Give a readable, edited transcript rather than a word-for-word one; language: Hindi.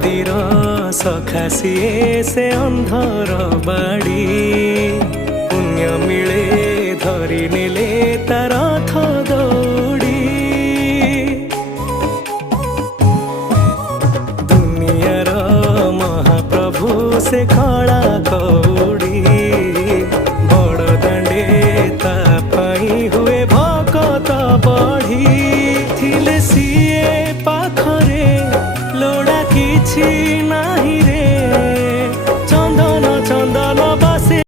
नदीर सखा सिए से अंधर बाड़ी पुण्य मिले धरी नेले तार रथ दौड़ी दुनियार महाप्रभु से कला